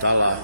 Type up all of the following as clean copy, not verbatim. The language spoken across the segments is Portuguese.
Tá lá.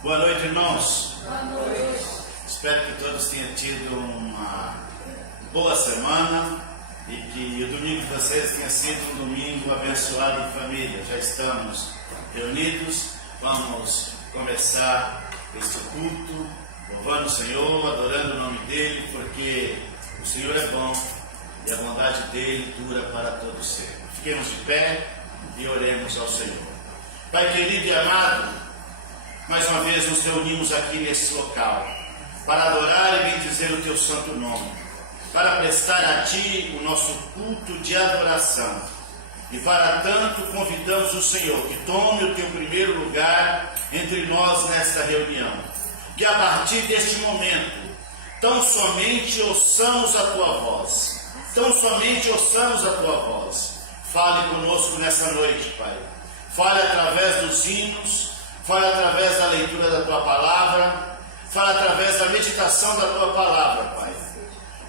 Boa noite, irmãos. Boa noite. Espero que todos tenham tido uma boa semana e que o domingo de vocês tenha sido um domingo abençoado em família. Já estamos reunidos, vamos começar este culto, louvando o Senhor, adorando o nome dEle, porque o Senhor é bom e a bondade dEle dura para todo sempre. Fiquemos de pé e oremos ao Senhor. Pai querido e amado, mais uma vez nos reunimos aqui nesse local para adorar e bendizer o Teu santo nome, para prestar a Ti o nosso culto de adoração. E para tanto convidamos o Senhor que tome o Teu primeiro lugar entre nós nesta reunião. Que a partir deste momento, tão somente ouçamos a Tua voz. Tão somente ouçamos a Tua voz. Fale conosco nessa noite, Pai. Fale através dos hinos, fale através da leitura da Tua palavra, fale através da meditação da Tua palavra, Pai.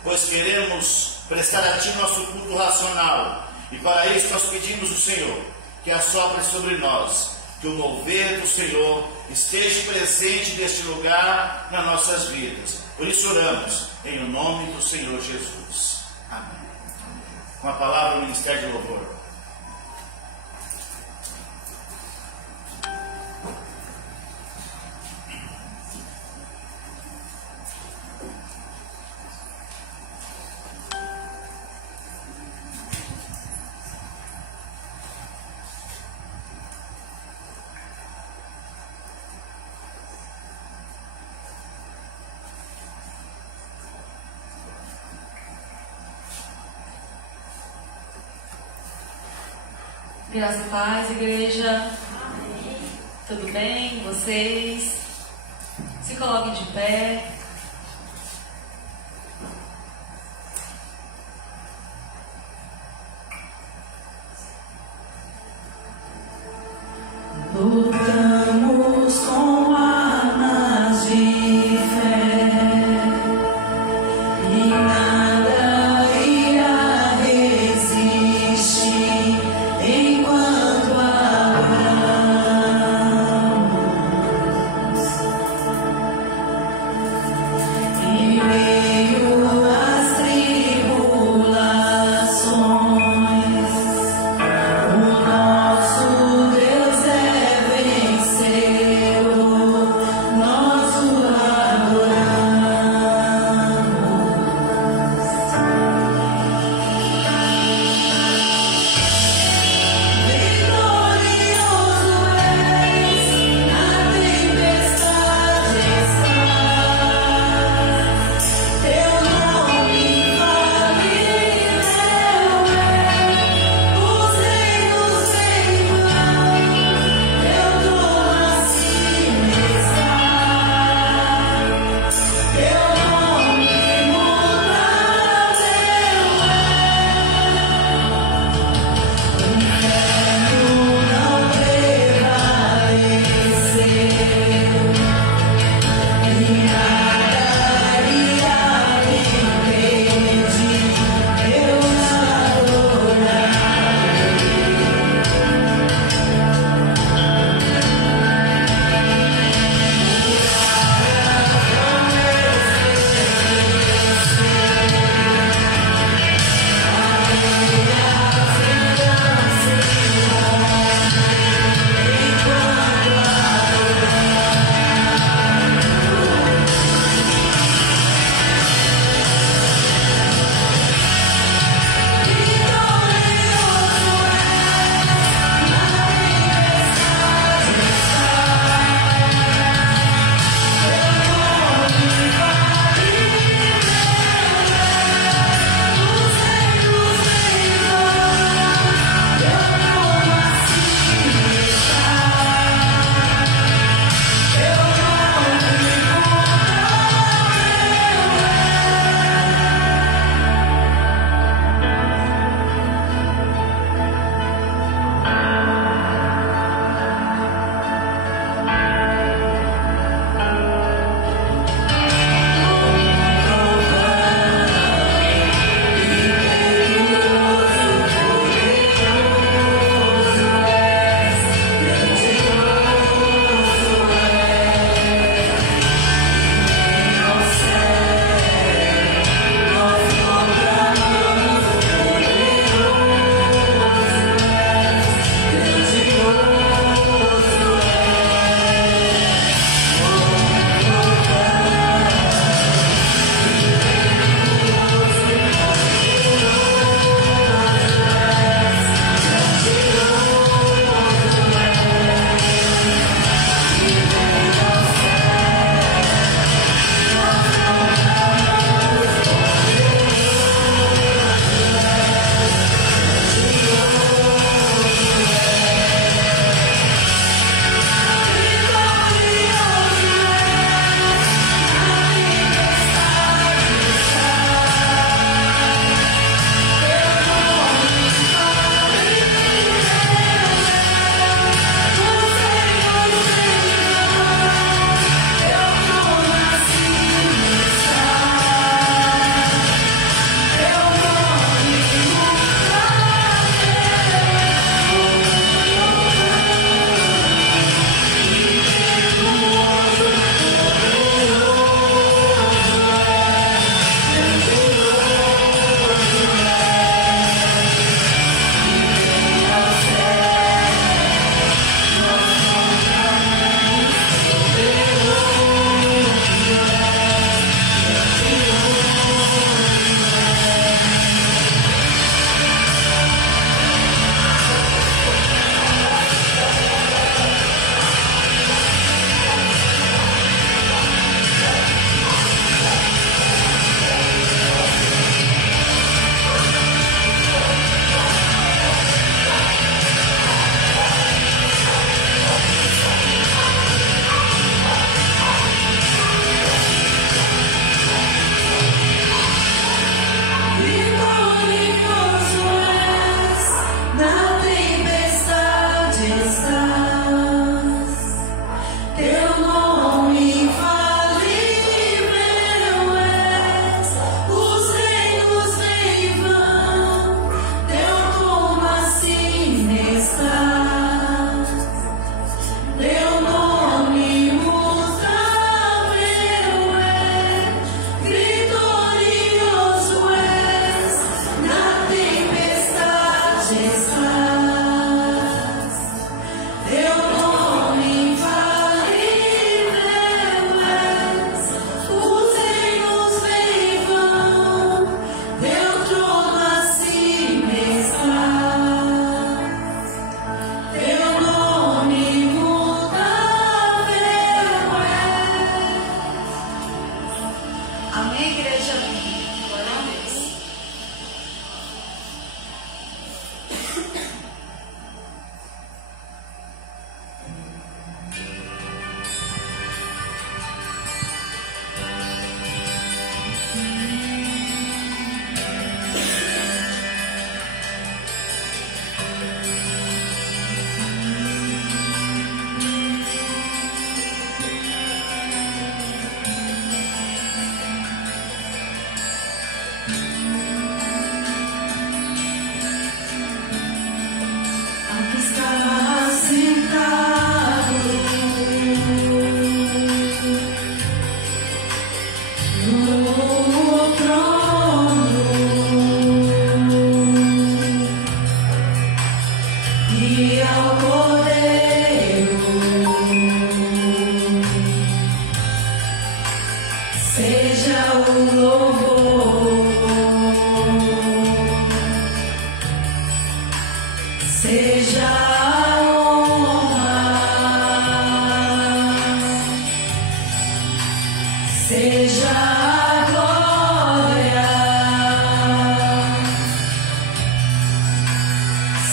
Pois queremos prestar a Ti nosso culto racional. E para isso nós pedimos ao Senhor que assopre sobre nós, que o mover do Senhor esteja presente neste lugar nas nossas vidas. Por isso oramos em o nome do Senhor Jesus. Amém. Com a palavra o Ministério de Louvor. Graça e paz, igreja. Amém. Tudo bem? Vocês? Se coloquem de pé. Lutamos com armas de fé e nada irá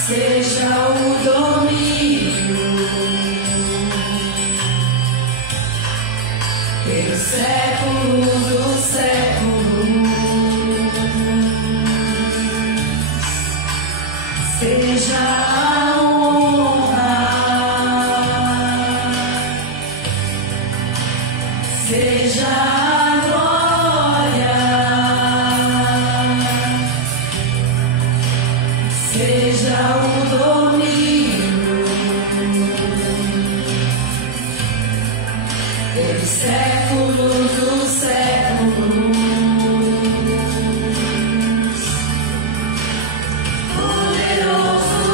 seja o domínio pelos séculos dos séculos, seja a honra, seja a glória, seja o domínio pelos séculos dos séculos. Poderoso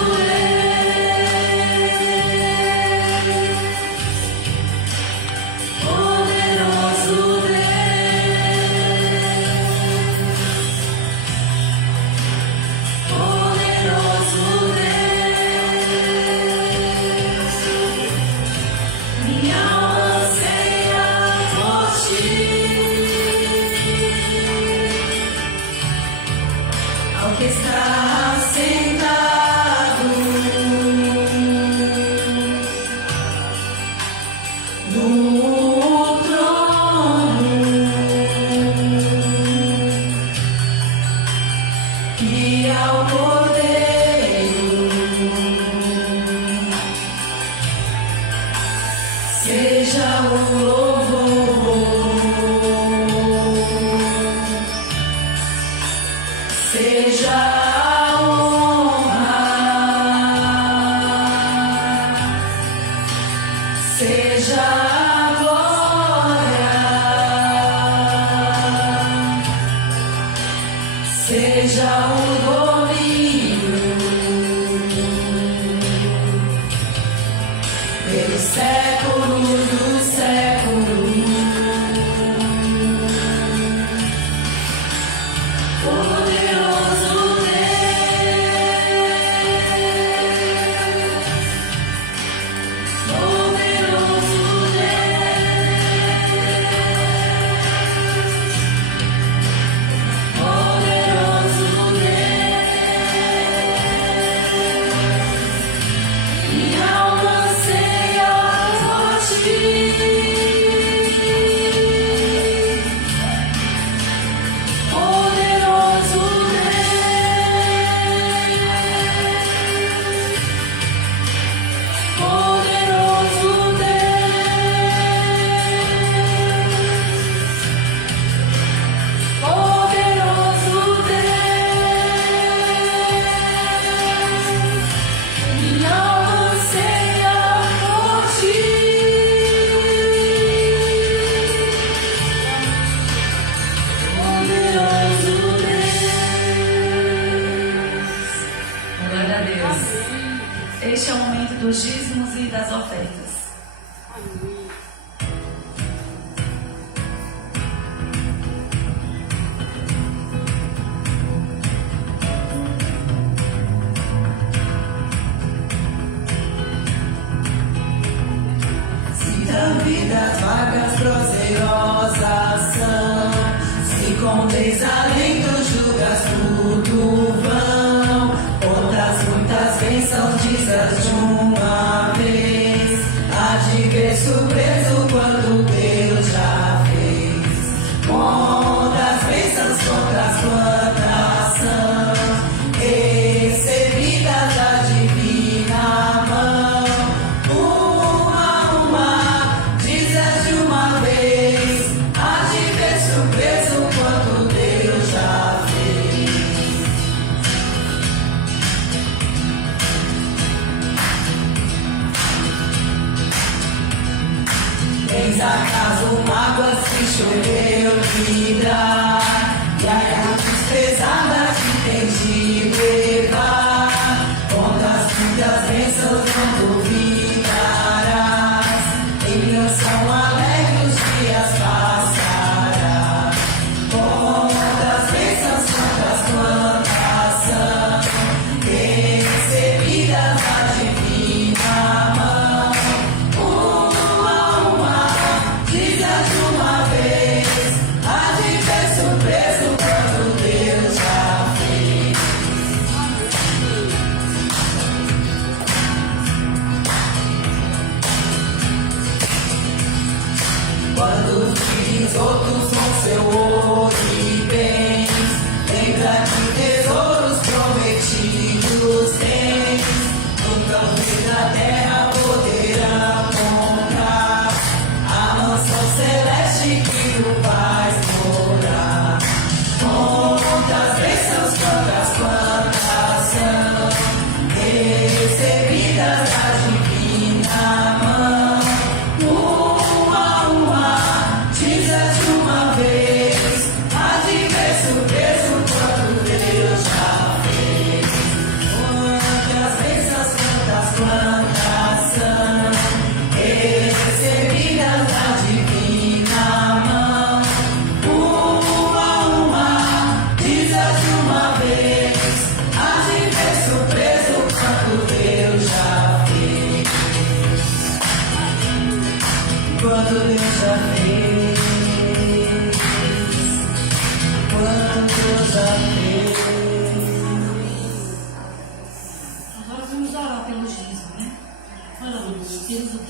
que está sentado no trono e ao Cordeiro seja o louvor, seja a honra, seja a glória, seja o domínio pelos séculos dos séculos. Poderoso Este é o momento dos dízimos e das ofertas. Amém. Se vidas vagas prazerosas são, se com desalento julgas tudo vão, outras muitas bênçãos dizas de uma vez, há de ver surpreso quando Deus já fez. Quantas bênçãos, quantas quantas são recebidas da divina mão, uma dizes de uma vez, há de ver surpreso quando Deus já fez. Tens acaso mágoas que choveu vida, e as pesadas que tens de levar, quantas muitas bênçãos não duvidarás, em canção alegre os dias passarás. Quantas bênçãos, quantas são recebidas da divina mão, uma dizes de uma vez, há de ver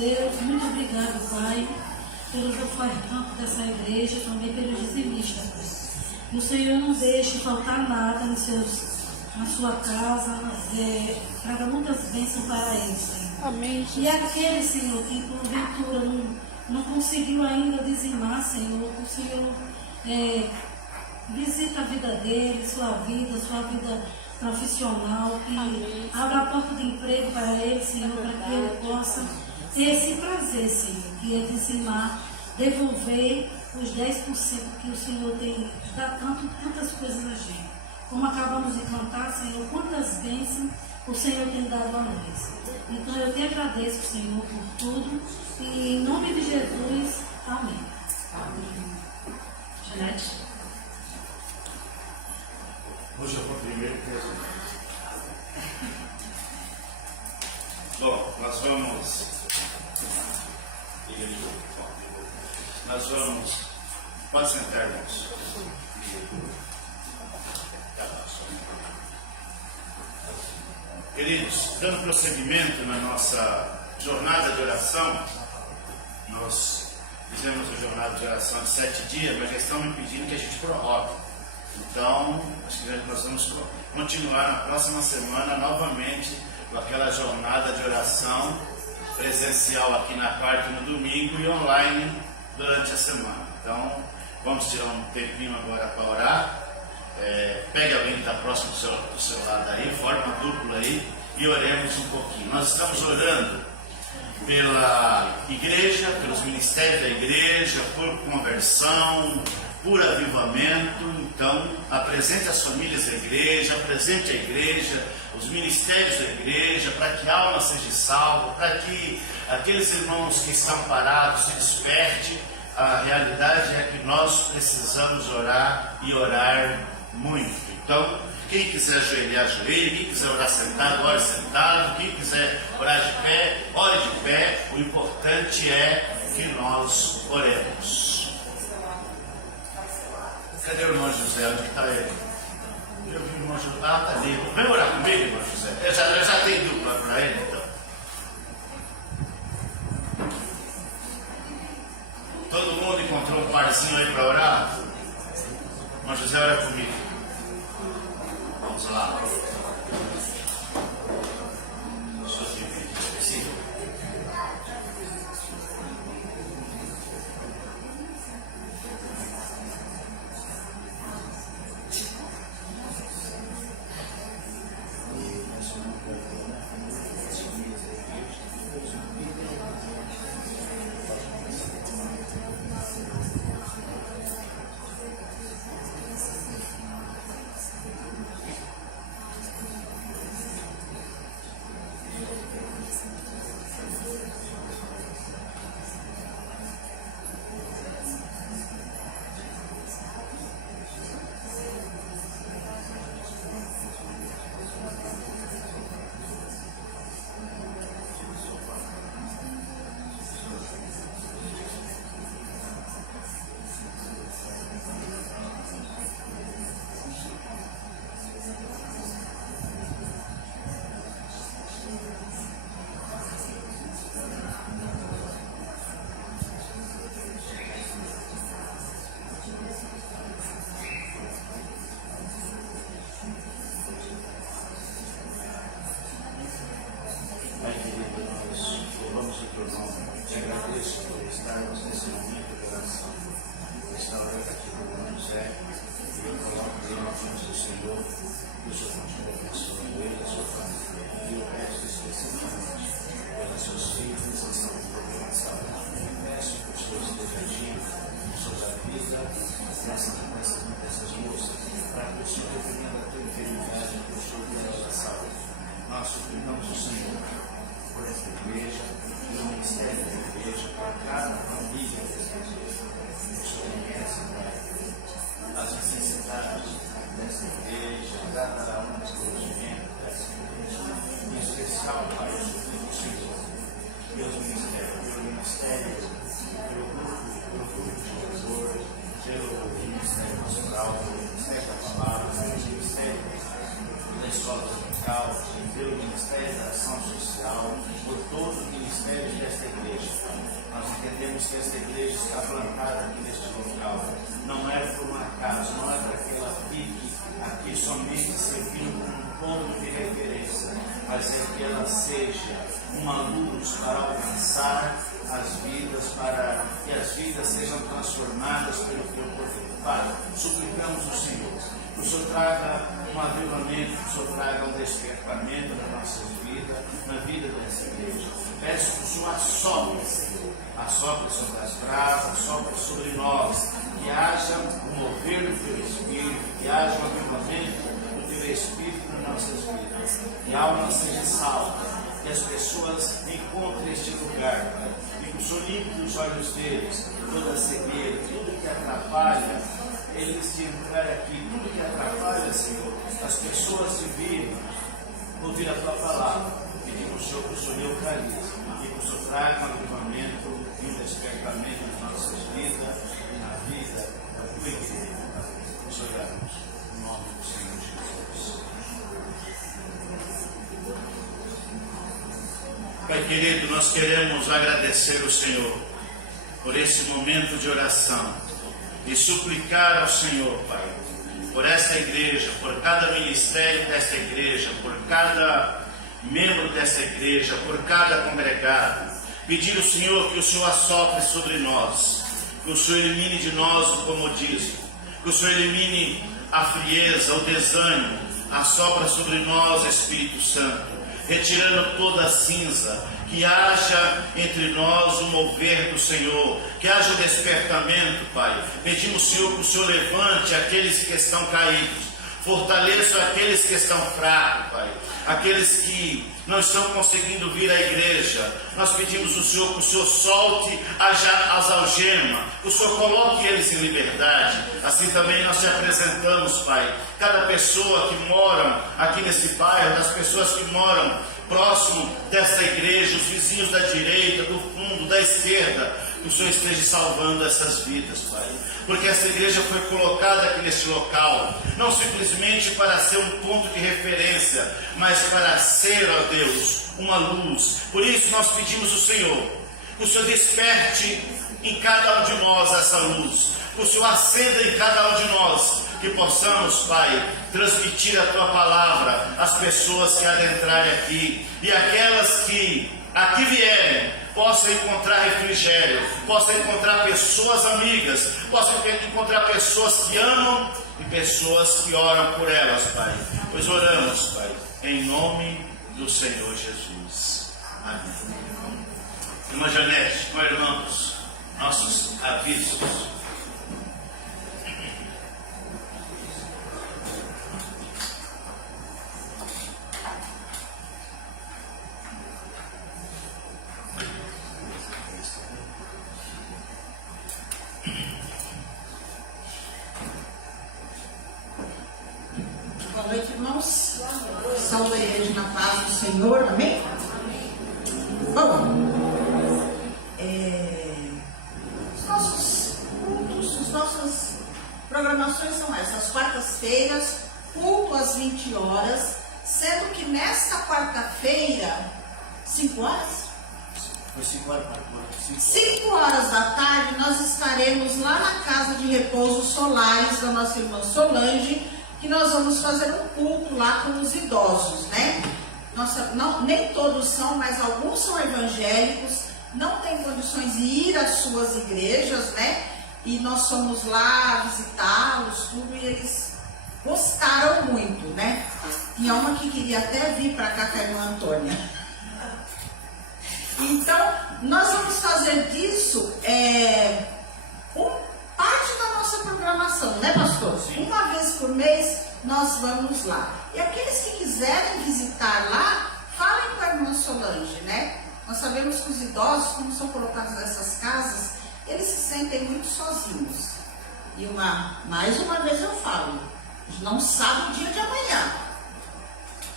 Deus, muito obrigado, Pai, pelos ofertantes dessa igreja, também pelos dizimistas, Pai. Que o Senhor não deixe faltar nada na sua casa, traga muitas bênçãos para eles, Senhor. Amém. E aquele, Senhor, que porventura não conseguiu ainda dizimar, Senhor, que o Senhor visita a vida dele, sua vida profissional, que abra a porta de emprego para ele, Senhor, para que ele possa ter esse prazer, Senhor, que é dizimar, devolver os 10% que o Senhor tem dado tantas coisas a gente. Como acabamos de cantar, Senhor, quantas bênçãos o Senhor tem dado a nós. Então eu te agradeço, Senhor, por tudo. E em nome de Jesus, amém. Janete? Hoje eu vou primeiro peso. Bom, nós vamos. Pode sentar, irmãos. Queridos, dando prosseguimento na nossa jornada de oração, nós fizemos a jornada de oração de 7 dias, mas já estão me pedindo que a gente prorrogue. Então, acho que nós vamos continuar na próxima semana novamente com aquela jornada de oração presencial aqui na quarta e no domingo e online durante a semana. Então, vamos tirar um tempinho agora para orar. Pegue alguém que está próximo do seu lado aí, forma dupla aí e oremos um pouquinho. Nós estamos orando pela igreja, pelos ministérios da igreja, por conversão, por avivamento. Então, apresente as famílias da igreja, apresente a igreja, os ministérios da igreja, para que a alma seja salva, para que aqueles irmãos que estão parados se despertem. A realidade é que nós precisamos orar e orar muito. Então, quem quiser ajoelhar, ajoelhe. Quem quiser orar sentado, ore sentado. Quem quiser orar de pé, ore de pé. O importante é que nós oremos. Cadê o irmão José? Onde está ele? Eu vi o irmão José. Ah, está ali. Vem orar comigo, irmão José. Eu já tenho dupla para ele, então. Todo mundo encontrou um parzinho aí para orar? Irmão José, ora comigo. Vamos lá. Nós suplicamos o Senhor por esta igreja, pelo ministério da igreja, para cada família dessa igreja. O Senhor conhece, Pai, as necessidades dessa igreja, cada um dos conhecimentos dessa igreja. Em especial, Pai, eu suplico o Senhor, pelo ministério, pelo grupo de louvor, pelo ministério nacional, pelo ministério da palavra, pelo ministério da escola. local, pelo Ministério da Ação Social, por todo o ministério desta igreja. Nós entendemos que esta igreja está plantada aqui neste local. Não é por um acaso, não é para que ela fique aqui somente servindo como um ponto de referência, mas é que ela seja uma luz para alcançar as vidas, para que as vidas sejam transformadas pelo teu poder. Pai, suplicamos o Senhor, que o Senhor traga um avivamento, que o Senhor traga um despertamento nas nossas vidas, na vida dessa igreja. Peço que o Senhor assopre sobre as brasas, assopre sobre nós, que haja um mover do teu Espírito, que haja um avivamento do teu Espírito nas nossas vidas, que a alma seja salva, que as pessoas encontrem este lugar, Pai, e que o Senhor limpe os olhos deles, toda a cegueira, tudo que atrapalha eles de entrar aqui, tudo que atrapalha, Senhor, as pessoas de vir ouvir a tua palavra, pedimos, Senhor, que o Senhor neutralize e que o Senhor traga um avivamento e um despertamento nas nossas vidas e na vida da tua igreja. Nos oramos, em nome do Senhor Jesus. Pai querido, nós queremos agradecer ao Senhor por esse momento de oração e suplicar ao Senhor, Pai, por esta igreja, por cada ministério desta igreja, por cada membro desta igreja, por cada congregado, pedir ao Senhor que o Senhor assopre sobre nós, que o Senhor elimine de nós o comodismo, que o Senhor elimine a frieza, o desânimo, assopra sobre nós, Espírito Santo, retirando toda a cinza, que haja entre nós o mover do Senhor, que haja o despertamento, Pai. Pedimos, Senhor, que o Senhor levante aqueles que estão caídos, fortaleça aqueles que estão fracos, Pai, aqueles que não estão conseguindo vir à igreja. Nós pedimos ao Senhor que o Senhor solte as algemas, que o Senhor coloque eles em liberdade. Assim também nós te apresentamos, Pai, cada pessoa que mora aqui nesse bairro, das pessoas que moram próximo desta igreja, os vizinhos da direita, do fundo, da esquerda, que o Senhor esteja salvando essas vidas, Pai, porque essa igreja foi colocada aqui neste local, não simplesmente para ser um ponto de referência, mas para ser, ó Deus, uma luz. Por isso nós pedimos ao Senhor, que o Senhor desperte em cada um de nós essa luz, que o Senhor acenda em cada um de nós, que possamos, Pai, transmitir a Tua palavra às pessoas que adentrarem aqui, e aquelas que aqui vierem, possam encontrar refrigério, possam encontrar pessoas amigas, possam encontrar pessoas que amam e pessoas que oram por elas, Pai. Pois oramos, Pai, em nome do Senhor Jesus. Amém. Irmã Janete, irmãos, nossos avisos. Boa noite, irmãos. Saúde a igreja na paz do Senhor, amém? Bom, os nossos cultos, as nossas programações são essas: quartas-feiras, culto às 20 horas, sendo que nesta quarta-feira, 5 horas? Foi 5 horas, 5 horas da tarde, nós estaremos lá na Casa de Repouso Solares da nossa irmã Solange, que nós vamos fazer um culto lá com os idosos, né? Nem todos são, mas alguns são evangélicos, não têm condições de ir às suas igrejas, né? E nós fomos lá visitá-los, tudo, e eles gostaram muito, né? Tinha uma que queria até vir para cá, com a irmã Antônia. Então, nós vamos fazer disso parte da nossa programação, né, pastor? Sim. Uma vez por mês nós vamos lá. E aqueles que quiserem visitar lá, falem com a irmã Solange, né? Nós sabemos que os idosos, como são colocados nessas casas, eles se sentem muito sozinhos. E mais uma vez eu falo, a gente não sabe o dia de amanhã.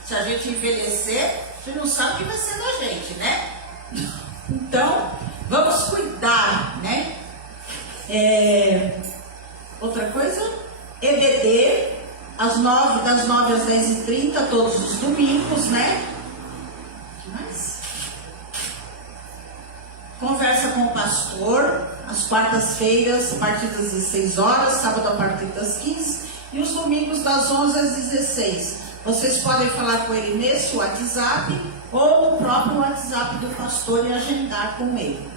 Se a gente envelhecer, a gente não sabe o que vai ser da gente, né? Então, vamos cuidar, né? Outra coisa, EBD, das 9 às 10h30, todos os domingos, né? O que mais? Conversa com o pastor, às quartas-feiras, a partir das 16 horas, sábado a partir das 15, e os domingos das 11 às 16. Vocês podem falar com ele nesse WhatsApp ou no próprio WhatsApp do pastor e agendar com ele.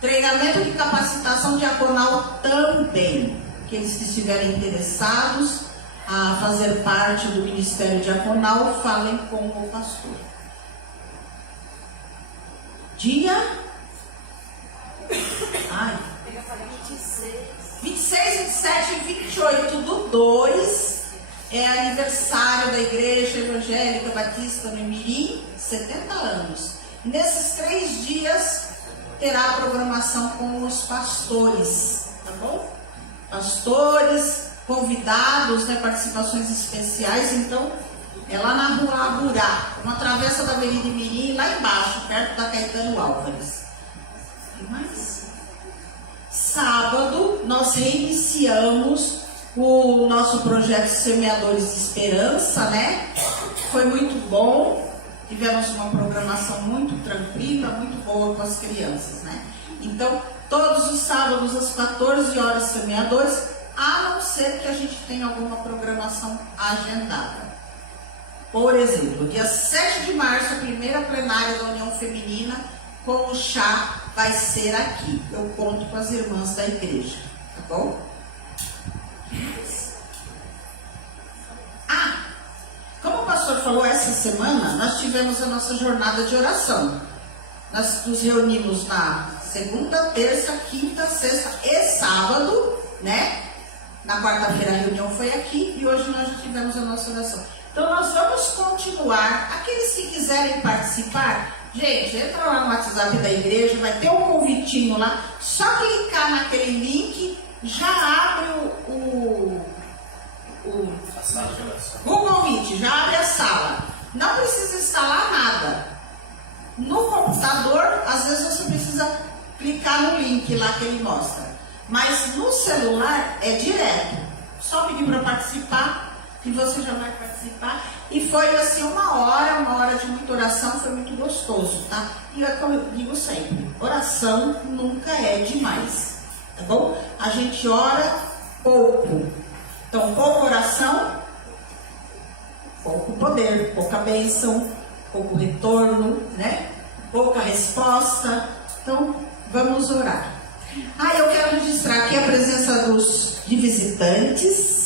Treinamento de capacitação diaconal também. Aqueles que estiverem interessados a fazer parte do ministério diaconal, falem com o pastor. Dia 26, 27 e 28/2 é aniversário da Igreja Evangélica Batista no Imirim, 70 anos. Nesses 3 dias terá a programação com os pastores, tá bom? Pastores, convidados, né, participações especiais. Então, é lá na Rua Aburá, uma travessa da Avenida Imirim, lá embaixo, perto da Caetano Álvares. E mais? Sábado, nós reiniciamos o nosso projeto Semeadores de Esperança, né? Foi muito bom. Tivemos uma programação muito tranquila, muito boa com as crianças, né? Então, todos os sábados às 14 horas semeadores, a não ser que a gente tenha alguma programação agendada. Por exemplo, dia 7 de março, a primeira plenária da União Feminina com o chá vai ser aqui. Eu conto com as irmãs da igreja, tá bom? Como o pastor falou, essa semana nós tivemos a nossa jornada de oração. Nós nos reunimos na segunda, terça, quinta, sexta e sábado, né? Na quarta-feira a reunião foi aqui e hoje nós já tivemos a nossa oração. Então nós vamos continuar. Aqueles que quiserem participar, gente, entra lá no WhatsApp da igreja, vai ter um convitinho lá. Só clicar naquele link, já abre o Google Meet, já abre a sala. Não precisa instalar nada. No computador, às vezes você precisa clicar no link lá que ele mostra. Mas no celular é direto. Só pedir para participar e você já vai participar. E foi assim uma hora de muita oração, foi muito gostoso, tá? E é como eu digo sempre, oração nunca é demais, tá bom? A gente ora pouco. Então, pouca oração, pouco poder, pouca bênção, pouco retorno, né? Pouca resposta. Então, vamos orar. Eu quero registrar aqui a presença de visitantes.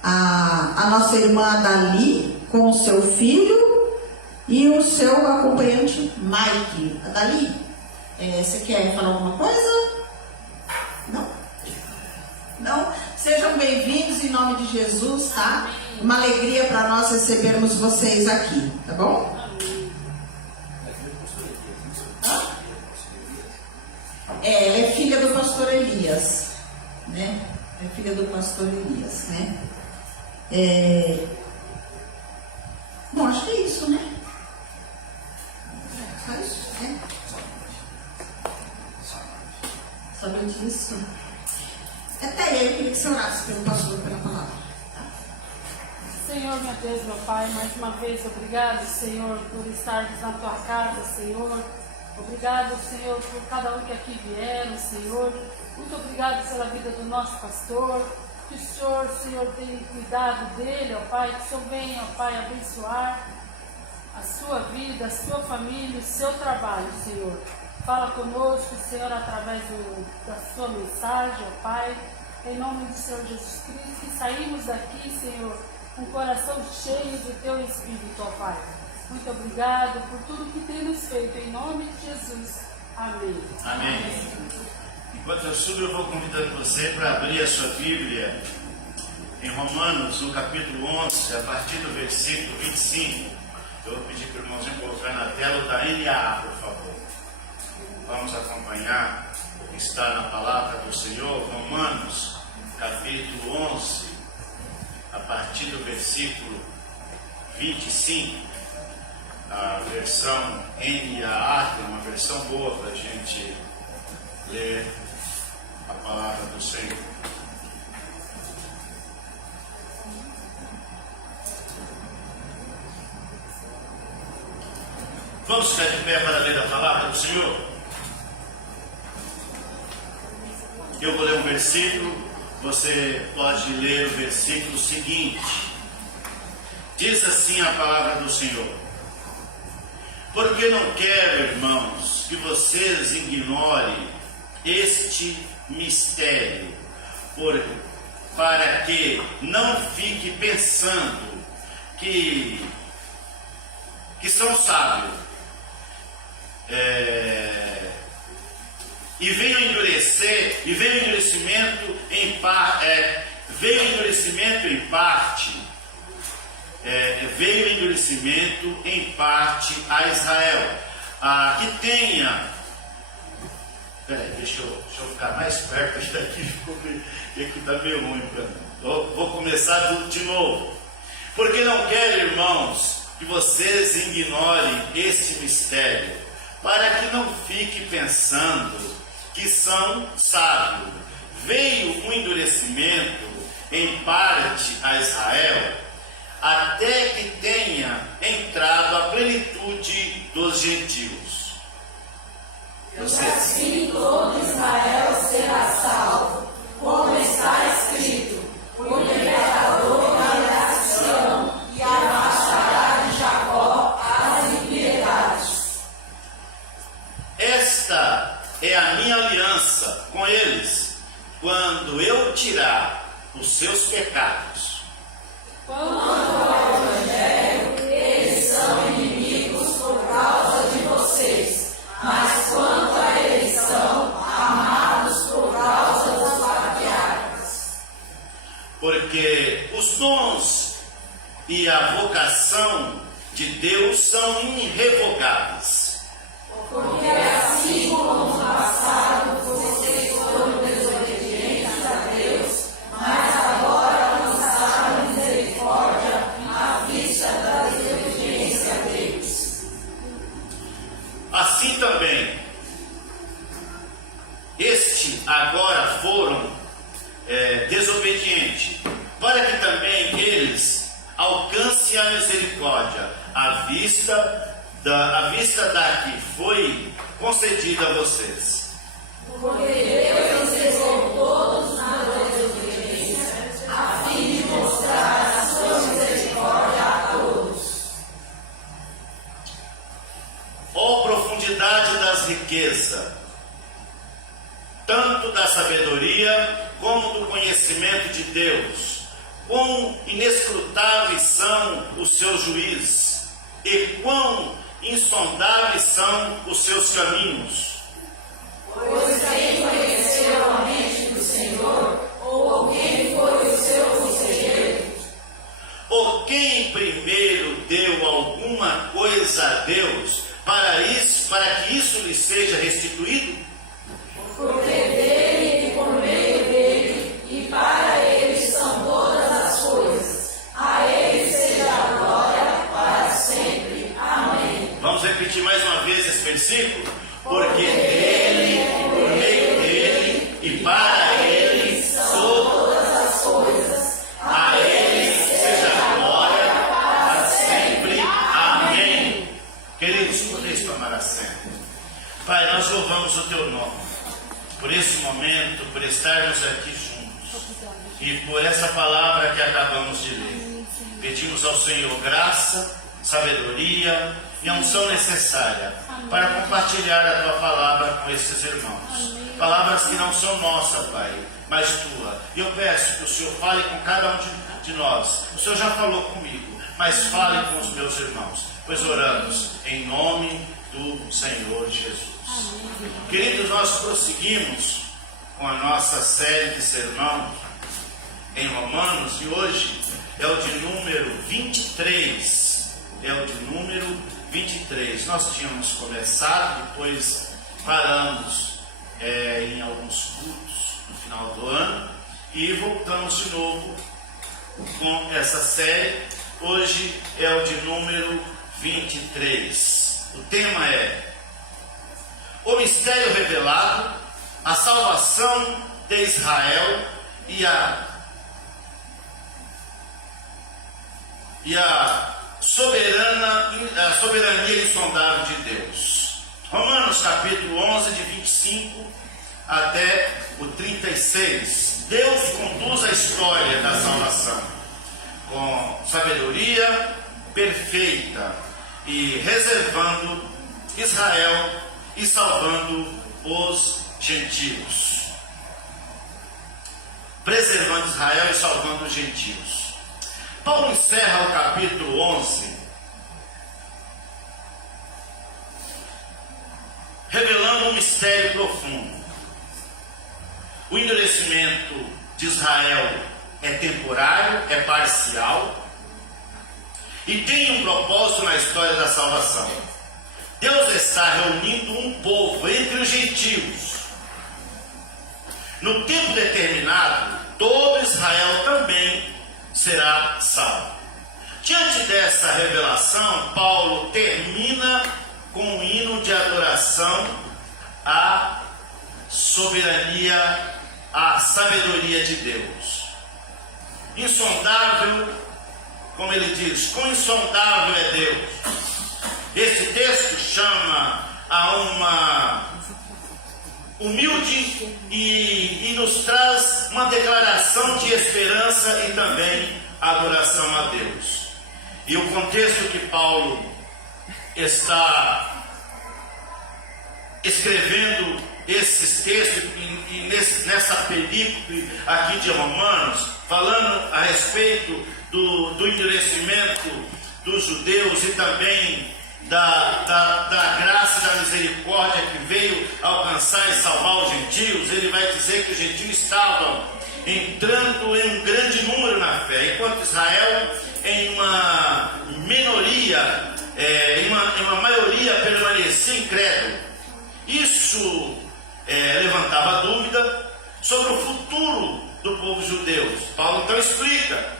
A nossa irmã Dali, com o seu filho, e o seu acompanhante Mike. A Dali, você quer falar alguma coisa? Não? Não? Sejam bem-vindos em nome de Jesus, tá? Uma alegria para nós recebermos vocês aqui, tá bom? Ela é filha do pastor Elias, né? É filha do pastor Elias, né? Bom, acho que é isso, né? Só isso, né? Somente isso. Até aí, eu queria que você orasse pelo pastor, pela palavra. Senhor, meu Deus, meu Pai, mais uma vez, obrigado, Senhor, por estarmos na Tua casa, Senhor. Obrigado, Senhor, por cada um que aqui vieram, Senhor. Muito obrigado pela vida do nosso pastor. Que o Senhor, tenha cuidado dele, ó Pai. Que o Senhor venha, ó Pai, abençoar a sua vida, a sua família, o seu trabalho, Senhor. Fala conosco, Senhor, através da sua mensagem, ó Pai. Em nome do Senhor Jesus Cristo, que saímos daqui, Senhor, com o coração cheio do Teu Espírito, ó Pai. Muito obrigado por tudo que tem nos feito, em nome de Jesus. Amém. Amém. Enquanto eu subo, eu vou convidando você para abrir a sua Bíblia em Romanos, no capítulo 11, a partir do versículo 25. Eu vou pedir para o irmãozinho colocar na tela o da NAA, por favor. Vamos acompanhar o que está na palavra do Senhor. Romanos, capítulo 11, a partir do versículo 25. A versão NAA, que é uma versão boa para a gente ler a palavra do Senhor. Vamos ficar de pé para ler a palavra do Senhor? Eu vou ler um versículo, você pode ler o versículo seguinte. Diz assim a palavra do Senhor: porque não quero, irmãos, que vocês ignorem este mistério, para que não fique pensando que são sábios, e veio o endurecimento em parte, veio o endurecimento em parte a Israel, que tenha. Peraí, deixa eu ficar mais perto daqui, porque aqui está meio ruim para mim. Vou começar de novo. Porque não quero, irmãos, que vocês ignorem este mistério, para que não fique pensando que são sábios. Veio um endurecimento em parte a Israel, até que tenha entrado a plenitude dos gentios. Assim todo Israel será salvo, como está escrito: o libertador virá de Sião e afastará de Jacó as impiedades. Esta é a minha aliança com eles, quando eu tirar os seus pecados. Quanto ao Evangelho, eles são inimigos por causa de vocês, mas quanto a eles são amados por causa dos patriarcas. Porque os dons e a vocação de Deus são irrevogáveis. Porque assim como no passado vocês foram desobedientes a Deus, mas agora alcançaram misericórdia à vista da desobediência deles. Assim também, agora foram desobedientes, para que também eles alcancem a misericórdia à vista da que foi concedida a vocês. Porque Deus entregou todos na desobediência, a fim de mostrar a sua misericórdia a todos. Ó profundidade das riquezas, tanto da sabedoria como do conhecimento de Deus, quão inescrutáveis são os seus juízes, e quão insondáveis são os seus caminhos. Pois quem conheceu a mente do Senhor, ou quem foi o seu conselheiro? Ou quem primeiro deu alguma coisa a Deus, para que isso lhe seja restituído? Porque dele e por meio dele e para ele são todas as coisas. A ele seja a glória para sempre. Amém. Vamos repetir mais uma vez esse versículo? Porque dele, por meio dele e para ele são todas as coisas. A ele seja a glória para sempre. Amém. Queridos, podeis tomar assento. Pai, nós louvamos o teu nome por esse momento, por estarmos aqui juntos e por essa palavra que acabamos de ler. Pedimos ao Senhor graça, sabedoria e a unção necessária para compartilhar a tua palavra com esses irmãos. Palavras que não são nossas, Pai, mas tua. E eu peço que o Senhor fale com cada um de nós. O Senhor já falou comigo, mas fale com os meus irmãos, pois oramos em nome do Senhor Jesus. Queridos, nós prosseguimos com a nossa série de sermão em Romanos, e hoje é o de número 23. É o de número 23. Nós tínhamos começado, depois paramos em alguns cultos no final do ano e voltamos de novo com essa série. Hoje é o de número 23. O tema é o mistério revelado, a salvação de Israel e a a soberania insondável de Deus. Romanos capítulo 11, de 25 até o 36. Deus conduz a história da salvação com sabedoria perfeita e reservando Israel e salvando os gentios. Preservando Israel e salvando os gentios. Paulo encerra o capítulo 11 revelando um mistério profundo. O endurecimento de Israel é temporário, é parcial e tem um propósito na história da salvação. Deus está reunindo um povo entre os gentios. No tempo determinado, todo Israel também será salvo. Diante dessa revelação, Paulo termina com um hino de adoração à soberania, à sabedoria de Deus. Insondável, como ele diz, quão insondável é Deus. Esse texto chama a uma humilde e nos traz uma declaração de esperança e também adoração a Deus. E o contexto que Paulo está escrevendo esses textos e nessa película aqui de Romanos, falando a respeito do endurecimento dos judeus e também da graça e da misericórdia que veio alcançar e salvar os gentios, ele vai dizer que os gentios estavam entrando em um grande número na fé, enquanto Israel em uma minoria, em uma maioria permanecia incrédulo. Isso levantava dúvida sobre o futuro do povo judeu. Paulo então explica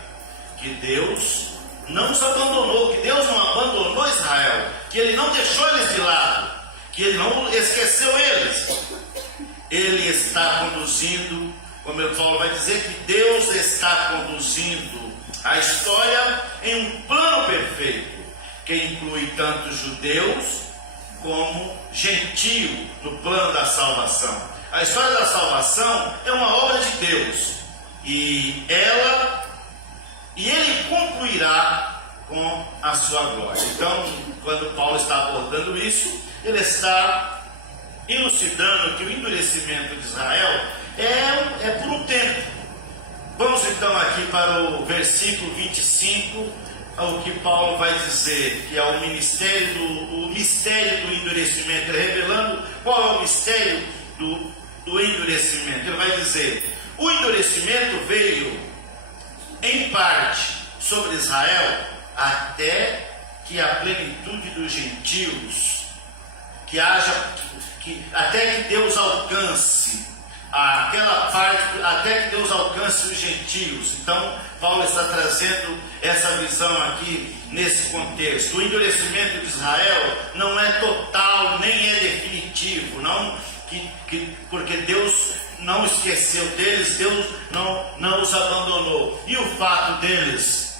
que Deus não os abandonou, que Deus não abandonou Israel, que Ele não deixou eles de lado, que Ele não esqueceu eles. Ele está conduzindo, como Paulo vai dizer, que Deus está conduzindo a história em um plano perfeito, que inclui tanto judeus como gentio no plano da salvação. A história da salvação é uma obra de Deus e Ele concluirá com a sua glória. Então, quando Paulo está abordando isso, ele está elucidando que o endurecimento de Israel é por um tempo. Vamos então aqui para o versículo 25, o que Paulo vai dizer, que é o mistério do endurecimento, revelando qual é o mistério do endurecimento. Ele vai dizer: o endurecimento veio em parte sobre Israel até que a plenitude dos gentios, até que Deus alcance aquela parte, até que Deus alcance os gentios. Então Paulo está trazendo essa visão aqui nesse contexto. O endurecimento de Israel não é total nem é definitivo, porque Deus não esqueceu deles, Deus não os abandonou. E o fato deles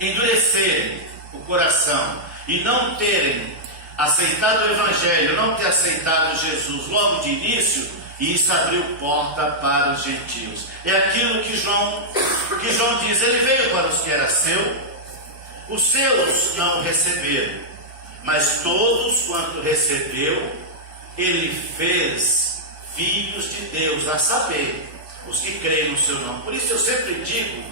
endurecerem o coração e não terem aceitado o Evangelho, não ter aceitado Jesus logo de início, isso abriu porta para os gentios. É aquilo que João diz: ele veio para os que era seu, os seus não receberam, mas todos quanto recebeu, ele fez filhos de Deus, a saber, os que creem no seu nome. Por isso eu sempre digo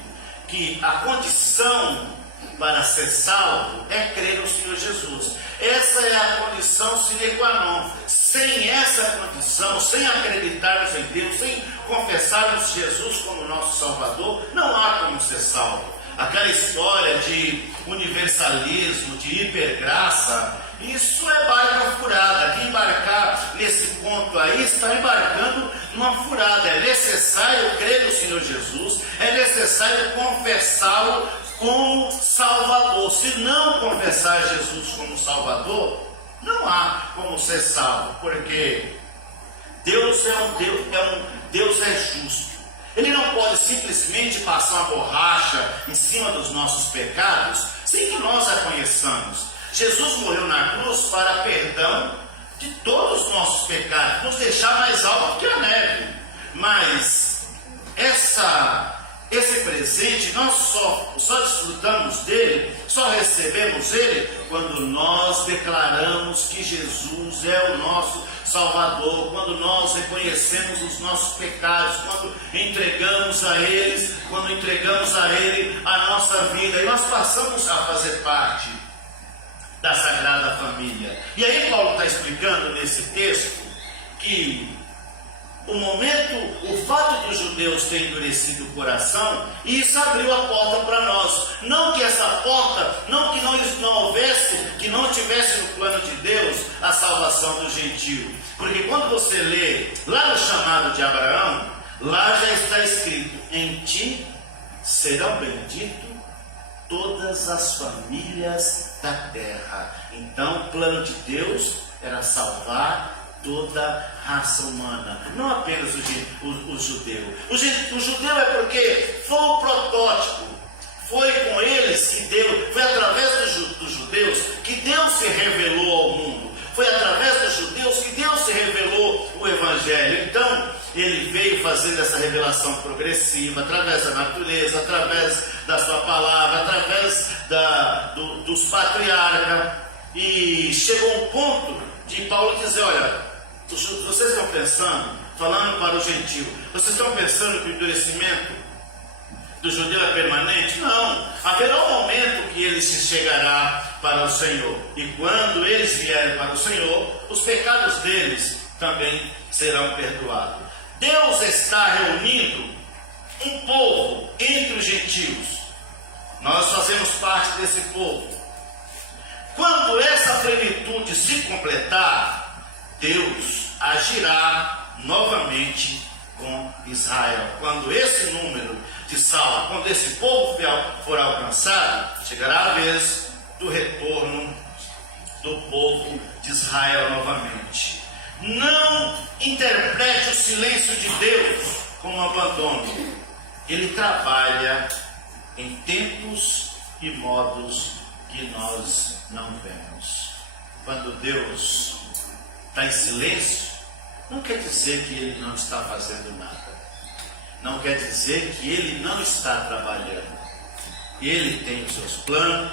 que a condição para ser salvo é crer no Senhor Jesus. Essa é a condição sine qua non. Sem essa condição, sem acreditarmos em Deus, sem confessarmos Jesus como nosso Salvador, não há como ser salvo. Aquela história de universalismo, de hipergraça, isso é barca furada. Quem embarcar nesse ponto aí está embarcando numa furada. É necessário crer no Senhor Jesus, é necessário confessá-lo como Salvador. Se não confessar Jesus como Salvador, não há como ser salvo, porque Deus é justo. Ele não pode simplesmente passar uma borracha em cima dos nossos pecados sem que nós a conheçamos. Jesus morreu na cruz para perdão de todos os nossos pecados, nos deixar mais alto que a neve. Mas esse presente nós só desfrutamos dele, só recebemos ele quando nós declaramos que Jesus é o nosso Salvador, quando nós reconhecemos os nossos pecados, quando entregamos a Ele a nossa vida, e nós passamos a fazer parte da Sagrada Família. E aí Paulo está explicando nesse texto que o fato dos judeus terem endurecido o coração, isso abriu a porta para nós. Não que essa porta, não houvesse, que não tivesse no plano de Deus a salvação do gentio. Porque quando você lê lá no chamado de Abraão, lá já está escrito: em ti serão benditos todas as famílias da terra. Então o plano de Deus era salvar toda raça humana, não apenas o judeu. O judeu é porque foi o protótipo, foi com eles que Deus, foi através dos judeus que Deus se revelou ao mundo, foi através dos judeus que Deus se revelou o Evangelho. Então ele veio fazendo essa revelação progressiva, através da natureza, através da sua palavra, através dos patriarcas, e chegou um ponto de Paulo dizer: olha, vocês estão pensando, falando para o gentio, vocês estão pensando que o endurecimento do judeu é permanente? Não, haverá um momento que ele se chegará para o Senhor, e quando eles vierem para o Senhor, os pecados deles também serão perdoados. Deus está reunindo um povo entre os gentios, nós fazemos parte desse povo. Quando essa plenitude se completar, Deus agirá novamente com Israel. Quando esse número de salvos, quando esse povo fiel for alcançado, chegará a vez do retorno do povo de Israel novamente. Não interprete o silêncio de Deus como abandono. Ele trabalha em tempos e modos que nós não vemos. Quando Deus está em silêncio, não quer dizer que Ele não está fazendo nada, não quer dizer que Ele não está trabalhando. Ele tem os seus planos,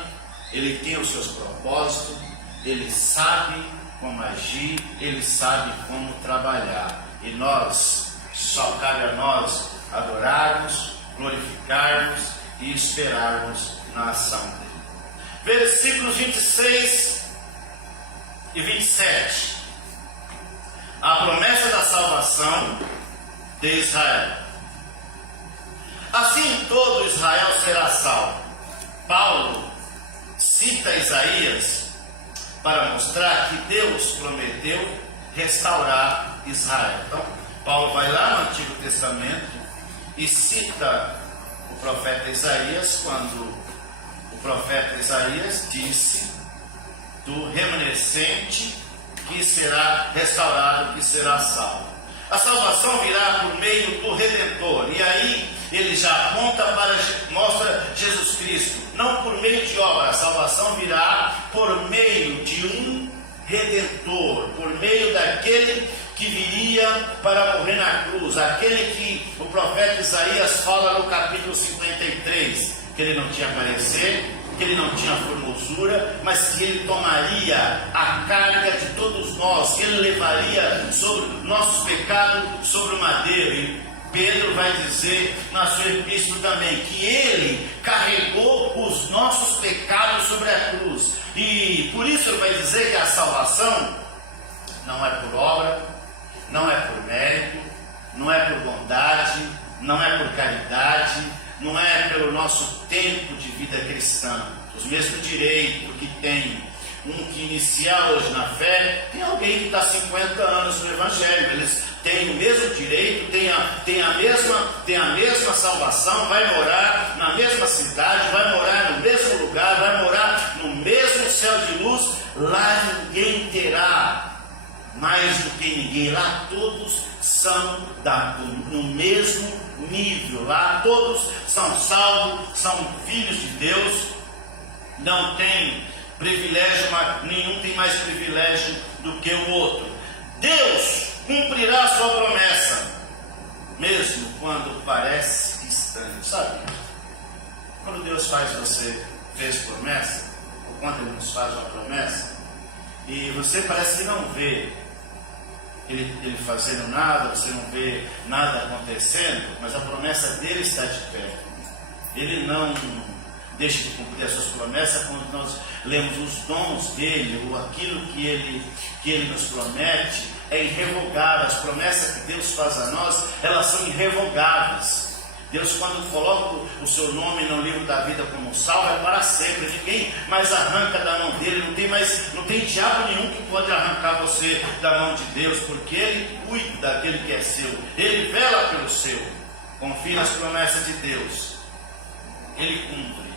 Ele tem os seus propósitos, Ele sabe como agir, Ele sabe como trabalhar, e só cabe a nós adorarmos, glorificarmos e esperarmos na ação dele. Versículos 26 e 27. A promessa da salvação de Israel. Assim todo Israel será salvo. Paulo cita Isaías para mostrar que Deus prometeu restaurar Israel. Então, Paulo vai lá no Antigo Testamento e cita o profeta Isaías, quando o profeta Isaías disse do remanescente que será restaurado, que será salvo. A salvação virá por meio do Redentor, e aí ele já aponta mostra Jesus Cristo, não por meio de obra. A salvação virá por meio de um Redentor, por meio daquele que viria para morrer na cruz, aquele que o profeta Isaías fala no capítulo 53, que ele não tinha parecer, que ele não tinha formosura, mas que ele tomaria a carga de todos nós, que ele levaria sobre nossos pecados sobre o madeiro. E Pedro vai dizer na sua epístola também que ele carregou os nossos pecados sobre a cruz. E por isso ele vai dizer que a salvação não é por obra, não é por mérito, não é por bondade, não é por caridade, não é pelo nosso tempo de vida cristã. Os mesmos direitos que tem um que inicia hoje na fé, tem alguém que está 50 anos no Evangelho. Eles têm o mesmo direito, tem a mesma salvação, vai morar na mesma cidade, vai morar no mesmo lugar, vai morar no mesmo céu de luz. Lá ninguém terá mais do que ninguém, lá todos são no mesmo nível. Lá todos são salvos, são filhos de Deus, não tem privilégio, nenhum tem mais privilégio do que o outro. Deus cumprirá a sua promessa, mesmo quando parece estranho, sabe? Quando Deus fez promessa, ou quando Ele nos faz uma promessa, e você parece que não vê ele fazendo nada, você não vê nada acontecendo, mas a promessa dele está de pé. Ele não deixa de cumprir as suas promessas quando nós lemos os dons dele, ou aquilo que ele nos promete, é irrevogável. As promessas que Deus faz a nós, elas são irrevogáveis. Deus, quando coloca o seu nome no livro da vida como salvo, é para sempre. Ninguém mais arranca da mão dele. Não tem diabo nenhum que pode arrancar você da mão de Deus, porque Ele cuida daquele que é seu. Ele vela pelo seu. Confie nas promessas de Deus. Ele cumpre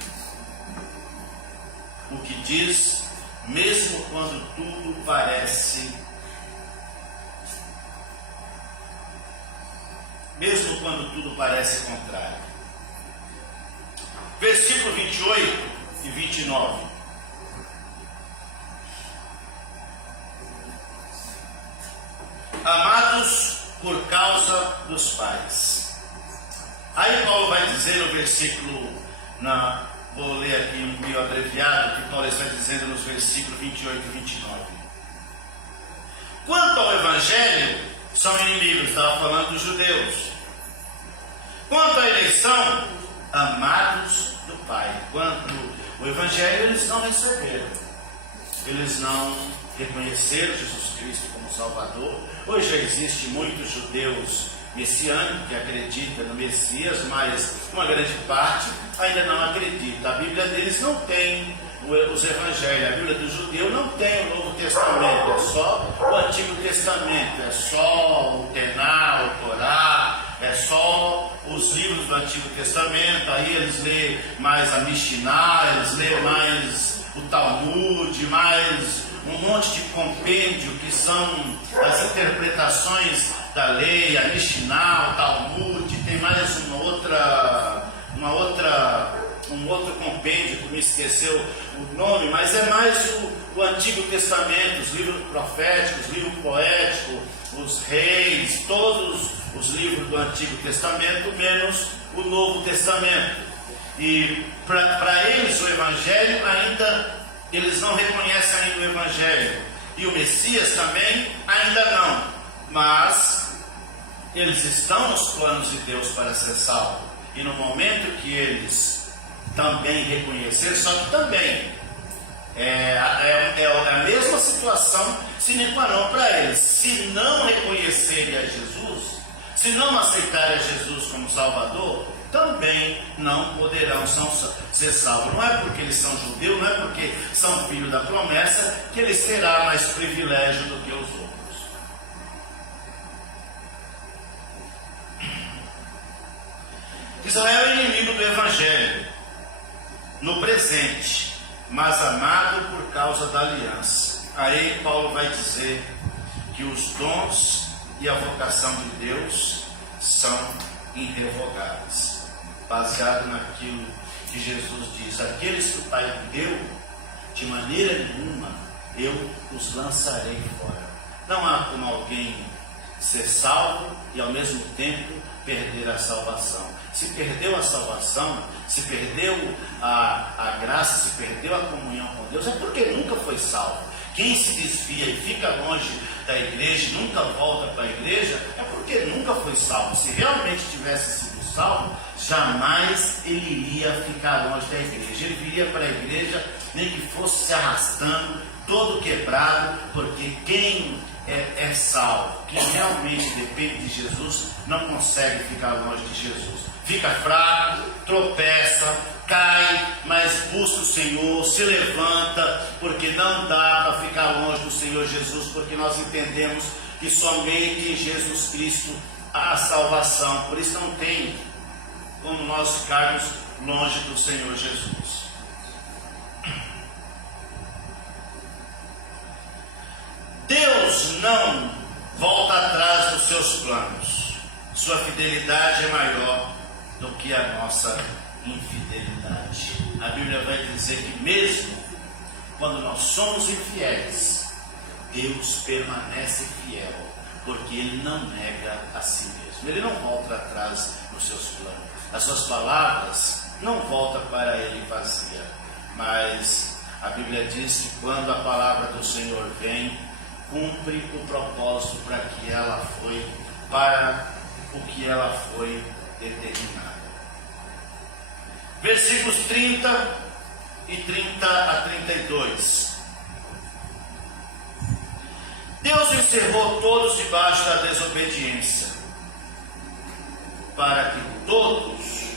o que diz, mesmo quando tudo parece, mesmo quando tudo parece contrário. Versículo 28 e 29. Amados por causa dos pais. Aí Paulo vai dizer no versículo, vou ler aqui um meio abreviado, que Paulo está dizendo nos versículos 28 e 29. Quanto ao Evangelho, são inimigos, estava falando dos judeus. Quanto à eleição, amados do Pai. Quanto ao Evangelho, eles não receberam, eles não reconheceram Jesus Cristo como Salvador. Hoje já existe muitos judeus messiânicos que acreditam no Messias, mas uma grande parte ainda não acredita. A Bíblia deles não tem os evangelhos. A Bíblia do judeu não tem o Novo Testamento, é só o Antigo Testamento, é só o Tená, o Torá, é só os livros do Antigo Testamento. Aí eles lêem mais a Mishnah, eles lêem mais o Talmud, mais um monte de compêndio que são as interpretações da lei, a Mishnah, o Talmud. Tem mais um outro compêndio que me esqueceu o nome, mas é mais o Antigo Testamento, os livros proféticos, os livros poéticos, os reis, todos os livros do Antigo Testamento, menos o Novo Testamento. E para eles o Evangelho ainda, eles não reconhecem ainda o Evangelho, e o Messias também ainda não, mas eles estão nos planos de Deus para ser salvos. E no momento que eles também reconhecer, só que também é a mesma situação sine qua non para eles. Se não reconhecerem a Jesus, se não aceitarem a Jesus como Salvador, também não poderão ser salvos. Não é porque eles são judeus, não é porque são filhos da promessa, que eles terão mais privilégio do que os outros. Israel é inimigo do Evangelho no presente, mas amado por causa da aliança. Aí Paulo vai dizer que os dons e a vocação de Deus são irrevogáveis, baseado naquilo que Jesus diz: aqueles que o Pai me deu, de maneira nenhuma eu os lançarei fora. Não há como alguém ser salvo e ao mesmo tempo perder a salvação. Se perdeu a salvação, se perdeu a graça, se perdeu a comunhão com Deus, é porque nunca foi salvo. Quem se desvia e fica longe da igreja, nunca volta para a igreja, é porque nunca foi salvo. Se realmente tivesse sido salvo, jamais ele iria ficar longe da igreja. Ele viria para a igreja, nem que fosse se arrastando, todo quebrado, porque quem é salvo, quem realmente depende de Jesus, não consegue ficar longe de Jesus. Fica fraco, tropeça, cai, mas busca o Senhor, se levanta, porque não dá para ficar longe do Senhor Jesus, porque nós entendemos que somente em Jesus Cristo há salvação. Por isso não tem como nós ficarmos longe do Senhor Jesus. Deus não volta atrás dos seus planos. sua fidelidade é maior do que a nossa infidelidade. A Bíblia vai dizer que mesmo quando nós somos infiéis, Deus permanece fiel, porque Ele não nega a si mesmo. Ele não volta atrás nos seus planos. As suas palavras não voltam para Ele vazia. Mas a Bíblia diz que quando a palavra do Senhor vem, cumpre o propósito para o que ela foi determinada. Versículos 30 e 30 a 32. Deus encerrou todos debaixo da desobediência, para com todos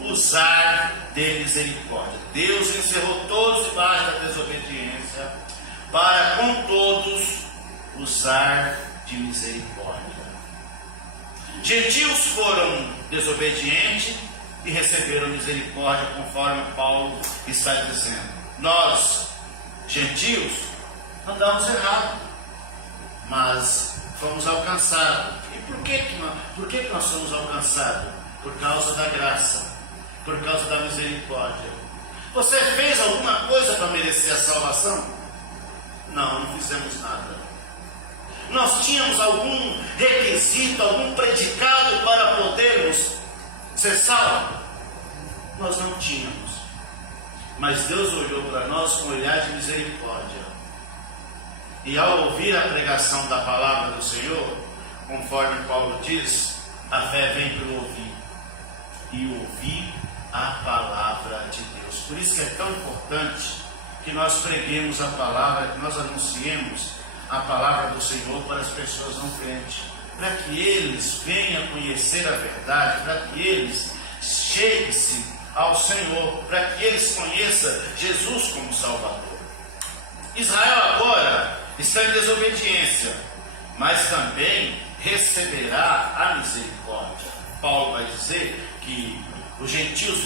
usar de misericórdia. Deus encerrou todos debaixo da desobediência, para com todos usar de misericórdia. Gentios foram desobedientes e receberam misericórdia, conforme Paulo está dizendo. Nós, gentios, andamos errado, mas fomos alcançados. E por que nós somos alcançados? Por causa da graça, por causa da misericórdia. Você fez alguma coisa para merecer a salvação? Não fizemos nada. Nós tínhamos algum requisito, algum predicado para podermos ser salvos? Nós não tínhamos. Mas Deus olhou para nós com um olhar de misericórdia. E ao ouvir a pregação da palavra do Senhor, conforme Paulo diz, a fé vem pelo ouvir. E ouvir a palavra de Deus. Por isso que é tão importante que nós preguemos a palavra, que nós anunciemos a palavra do Senhor para as pessoas não crentes, para que eles venham conhecer a verdade, para que eles cheguem-se ao Senhor, para que eles conheçam Jesus como Salvador. Israel agora está em desobediência, mas também receberá a misericórdia. Paulo vai dizer que os gentios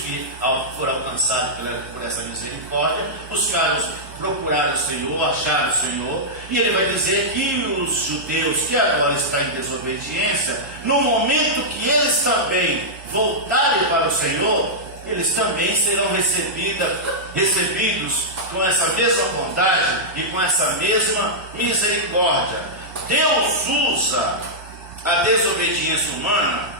foram alcançados por essa misericórdia, procuraram o Senhor, acharam o Senhor, e ele vai dizer que os judeus que agora estão em desobediência, no momento que eles também voltarem para o Senhor, eles também serão recebidos com essa mesma bondade e com essa mesma misericórdia. Deus usa a desobediência humana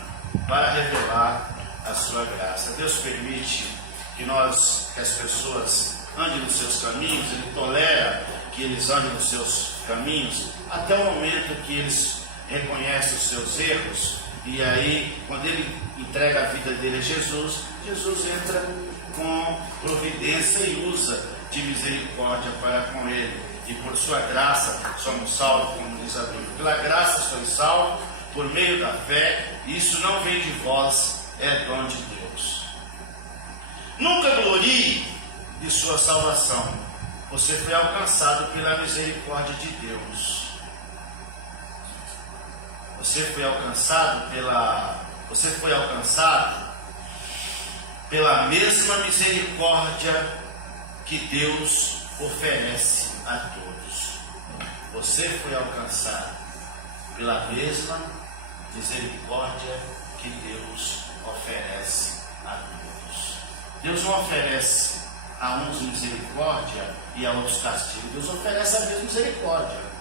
para revelar a sua graça. Deus permite que as pessoas andem nos seus caminhos, Ele tolera que eles andem nos seus caminhos, até o momento que eles reconhecem os seus erros, e aí, quando Ele entrega a vida dele a Jesus, Jesus entra com providência e usa de misericórdia para com ele, e por sua graça somos salvos, como diz a Bíblia. Pela graça sois salvos, por meio da fé, e isso não vem de vós, é dom de Deus. Nunca glorie de sua salvação. Você foi alcançado pela misericórdia de Deus. Você foi alcançado pela mesma misericórdia que Deus oferece a todos. Você foi alcançado pela mesma misericórdia que Deus oferece a todos. Deus não oferece a uns misericórdia e a outros castigo. Deus oferece a mesma misericórdia.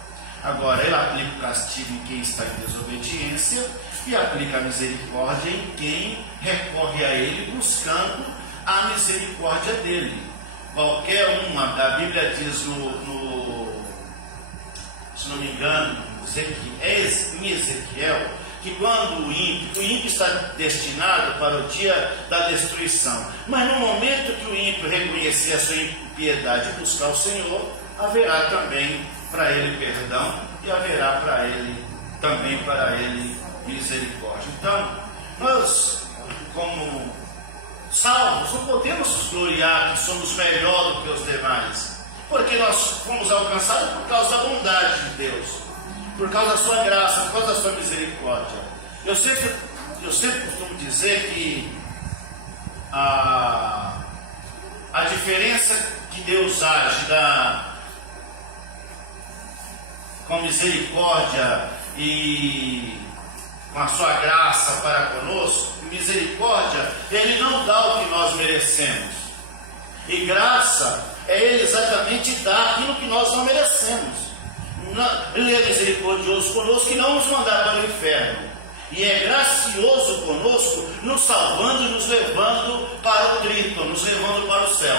Agora, Ele aplica o castigo em quem está em desobediência e aplica a misericórdia em quem recorre a Ele buscando a misericórdia dEle. Qualquer uma, a Bíblia diz se não me engano, em Ezequiel, que quando o ímpio está destinado para o dia da destruição, mas no momento que o ímpio reconhecer a sua impiedade e buscar o Senhor, haverá também para ele perdão e haverá para ele também misericórdia. Então, nós, como salvos, não podemos nos gloriar que somos melhor do que os demais, porque nós fomos alcançados por causa da bondade de Deus, por causa da sua graça, por causa da sua misericórdia. Eu sempre costumo dizer que a diferença que Deus age com misericórdia e com a sua graça para conosco, misericórdia, Ele não dá o que nós merecemos. E graça é Ele exatamente dar aquilo que nós não merecemos. Ele é misericordioso conosco e não nos mandar para o inferno. E é gracioso conosco, nos salvando e nos levando para o trito, nos levando para o céu.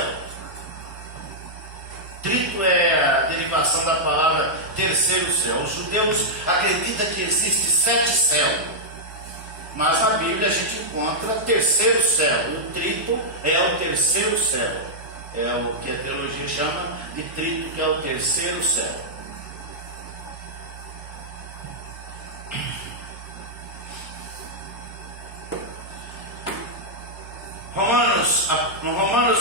Trito é a derivação da palavra terceiro céu. Os judeus acreditam que existe 7 céus. Mas na Bíblia a gente encontra terceiro céu. E o trito é o terceiro céu. É o que a teologia chama de trito, que é o terceiro céu. Romanos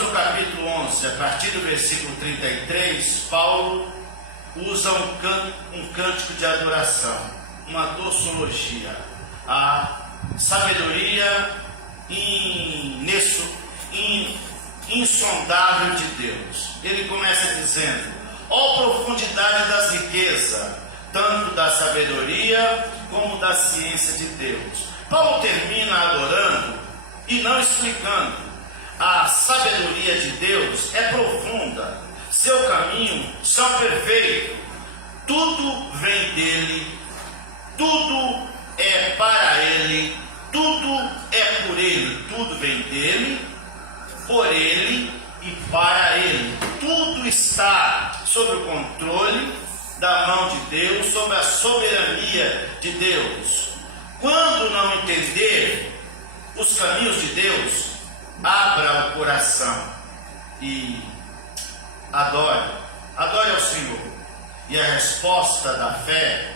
no capítulo 11, a partir do versículo 33, Paulo usa um cântico de adoração, uma doxologia, a sabedoria insondável de Deus. Ele começa dizendo: ó profundidade das riquezas, tanto da sabedoria como da ciência de Deus. Paulo termina adorando e não explicando. A sabedoria de Deus é profunda, seu caminho são perfeitos, tudo vem dele, tudo é para ele, tudo é por ele, tudo vem dele, por ele e para ele. Tudo está sob o controle da mão de Deus, sob a soberania de Deus. Quando não entender os caminhos de Deus, abra o coração e adore ao Senhor. E a resposta da fé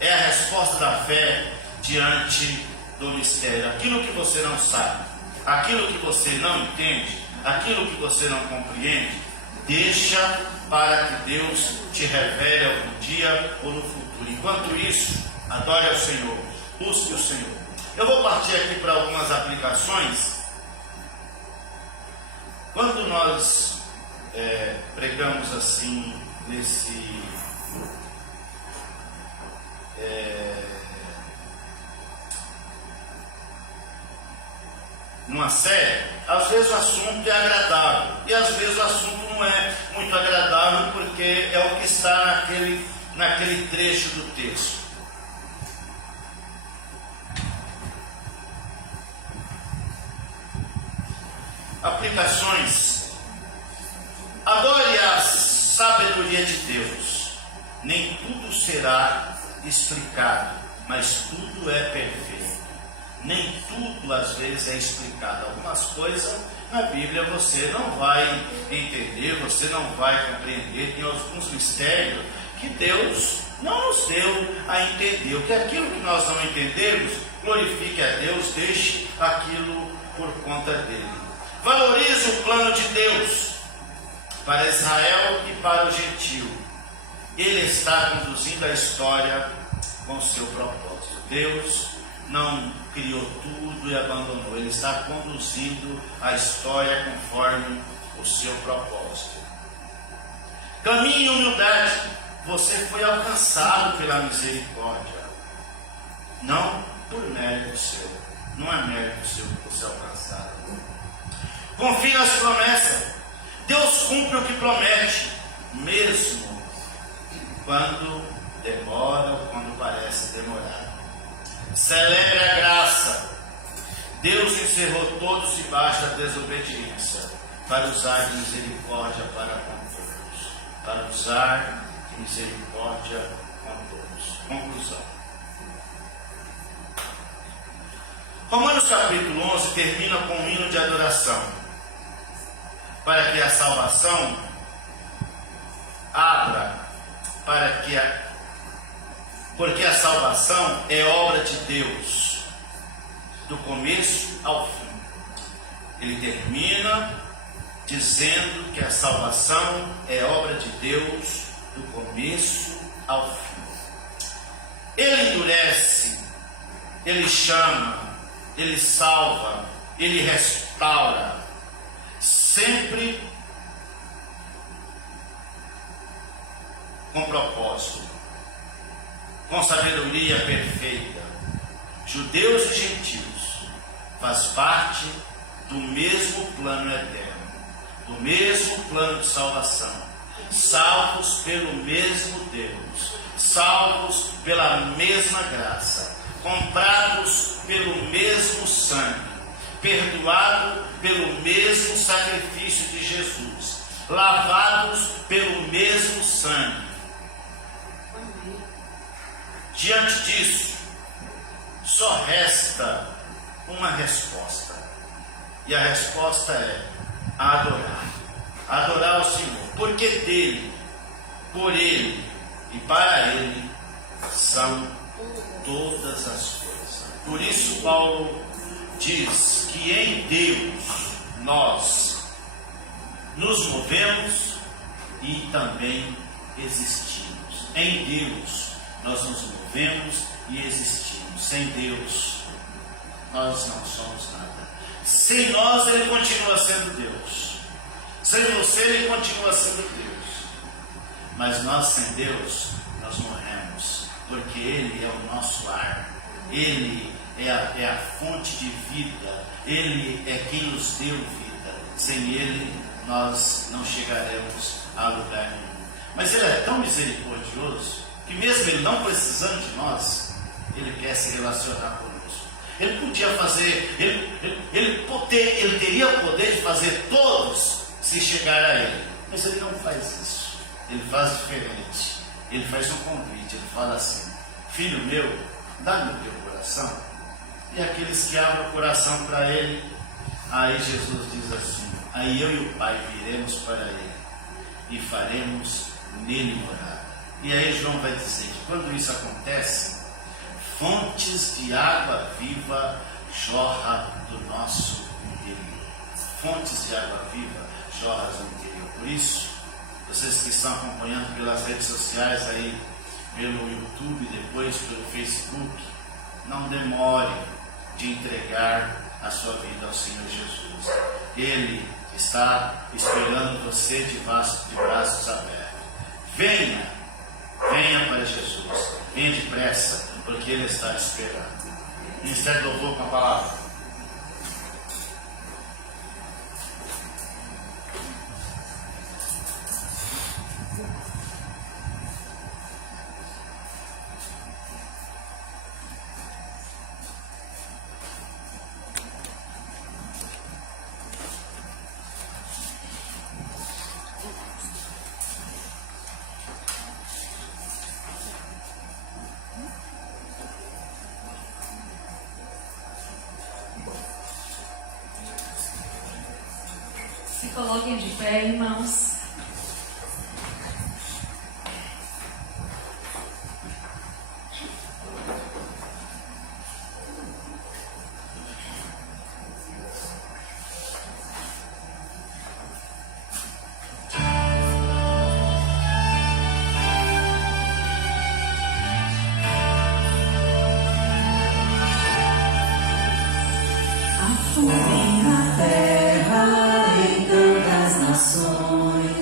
é a resposta da fé diante do mistério. Aquilo que você não sabe, aquilo que você não entende, aquilo que você não compreende, deixa para que Deus te revele algum dia ou no futuro. Enquanto isso, adore ao Senhor, busque o Senhor. Eu vou partir aqui para algumas aplicações. Quando nós pregamos assim, numa série, às vezes o assunto é agradável e às vezes o assunto não é muito agradável, porque é o que está naquele trecho do texto. Aplicações. Adore a sabedoria de Deus. Nem tudo será explicado, mas tudo é perfeito. Nem tudo às vezes é explicado. Algumas coisas na Bíblia você não vai entender, você não vai compreender. Tem alguns mistérios que Deus não nos deu a entender. O que aquilo que nós não entendemos, glorifique a Deus, deixe aquilo por conta dele. Valorize o plano de Deus para Israel e para o gentio. Ele está conduzindo a história com o seu propósito. Deus não criou tudo e abandonou. Ele está conduzindo a história conforme o seu propósito. Caminhe em humildade. Você foi alcançado pela misericórdia, não por mérito seu. Não é mérito seu que você é alcançado. Confie nas promessas. Deus cumpre o que promete, mesmo quando demora ou quando parece demorar. Celebre a graça. Deus encerrou todos debaixo da desobediência, para usar de misericórdia para com todos. Para usar de misericórdia com todos. Conclusão. Romanos capítulo 11 termina com um hino de adoração, para que a salvação abra, porque a salvação é obra de Deus, do começo ao fim. Ele termina dizendo que a salvação é obra de Deus, do começo ao fim. Ele endurece, ele chama, ele salva, ele restaura, sempre com propósito. com sabedoria perfeita. Judeus e gentios, faz parte do mesmo plano eterno, do mesmo plano de salvação, salvos pelo mesmo Deus, salvos pela mesma graça, comprados pelo mesmo sangue, perdoados pelo mesmo sacrifício de Jesus, lavados pelo mesmo sangue. Diante disso, só resta uma resposta. E a resposta é adorar. Adorar o Senhor. Porque dele, por ele e para ele são todas as coisas. Por isso Paulo diz que em Deus nós nos movemos e também existimos. Em Deus nós nos movemos e existimos. Sem Deus nós não somos nada. Sem nós ele continua sendo Deus. Sem você ele continua sendo Deus. Mas nós sem Deus nós morremos, porque ele é o nosso ar. Ele é a fonte de vida. Ele é quem nos deu vida. Sem ele nós não chegaremos a lugar nenhum. Mas ele é tão misericordioso que mesmo ele não precisando de nós, ele quer se relacionar conosco. Ele podia fazer, ele teria o poder de fazer todos se chegar a ele. Mas ele não faz isso. Ele faz diferente. Ele faz um convite. Ele fala assim: filho meu, dá-me o teu coração. E aqueles que abrem o coração para ele, aí Jesus diz assim: aí eu e o Pai viremos para ele e faremos nele morada. E aí João vai dizer que quando isso acontece, fontes de água viva jorra do nosso interior. Fontes de água viva jorra do interior. Por isso, vocês que estão acompanhando pelas redes sociais aí, pelo YouTube, depois pelo Facebook, não demore de entregar a sua vida ao Senhor Jesus. Ele está esperando você de braços abertos. Venha para Jesus. Venha depressa, porque Ele está esperando. Ministério do Louvor com a palavra. Se coloquem de pé, irmãos. Afundem na terra em tantas nações.